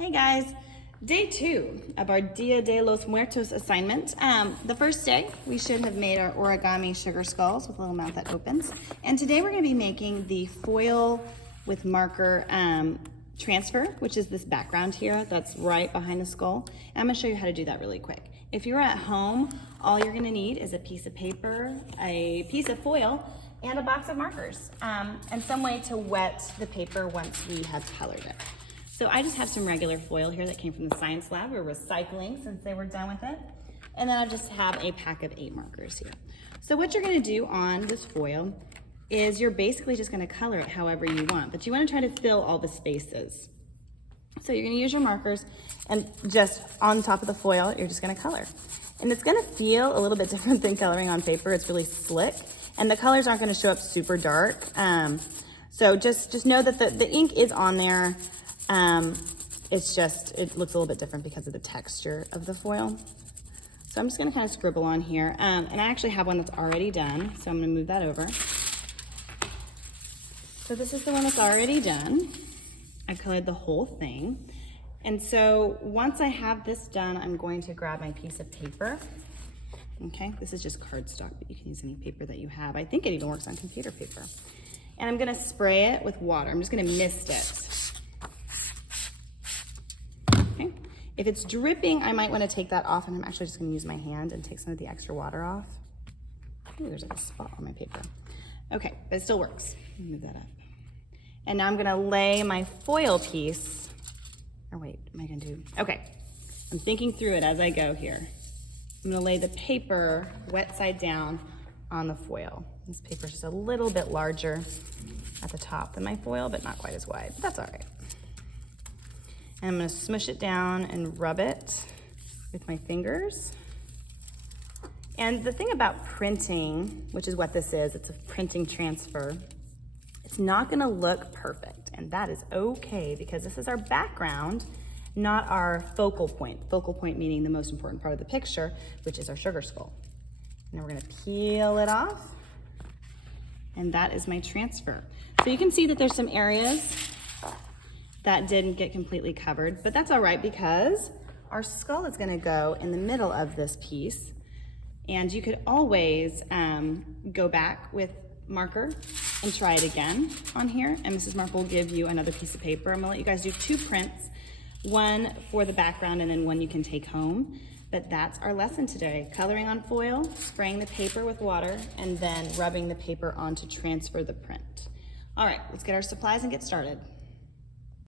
Hey guys, day 2 of our Dia de los Muertos assignment. The first day, we should have made our origami sugar skulls with a little mouth that opens. And today we're gonna be making the foil with marker transfer, which is this background here that's right behind the skull. And I'm gonna show you how to do that really quick. If you're at home, all you're gonna need is a piece of paper, a piece of foil, and a box of markers, and some way to wet the paper once we have colored it. So I just have some regular foil here that came from the science lab. We're recycling since they were done with it. And then I just have a pack of 8 markers here. So what you're gonna do on this foil is you're basically just gonna color it however you want, but you wanna try to fill all the spaces. So you're gonna use your markers and just on top of the foil, you're just gonna color. And it's gonna feel a little bit different than coloring on paper. It's really slick and the colors aren't gonna show up super dark. So just know that the ink is on there. It looks a little bit different because of the texture of the foil. So I'm just gonna kind of scribble on here. And I actually have one that's already done, so I'm gonna move that over. So this is the one that's already done. I colored the whole thing. And so once I have this done, I'm going to grab my piece of paper. Okay, this is just cardstock, but you can use any paper that you have. I think it even works on computer paper. And I'm gonna spray it with water. I'm just gonna mist it. Okay. If it's dripping, I might want to take that off, and I'm actually just going to use my hand and take some of the extra water off. Ooh, there's like a spot on my paper. Okay, but it still works. Move that up. And now I'm going to lay my foil piece. Or wait, what am I going to do? Okay, I'm thinking through it as I go here. I'm going to lay the paper wet side down on the foil. This paper is just a little bit larger at the top than my foil, but not quite as wide. But that's all right. And I'm gonna smush it down and rub it with my fingers. And the thing about printing, which is what this is, it's a printing transfer, it's not gonna look perfect. And that is okay because this is our background, not our focal point. Focal point meaning the most important part of the picture, which is our sugar skull. And then we're gonna peel it off. And that is my transfer. So you can see that there's some areas that didn't get completely covered, but that's all right because our skull is gonna go in the middle of this piece. And you could always go back with marker and try it again on here. And Mrs.Marple will give you another piece of paper. I'm gonna let you guys do 2 prints, one for the background and then one you can take home. But that's our lesson today. Coloring on foil, spraying the paper with water, and then rubbing the paper on to transfer the print. All right, let's get our supplies and get started.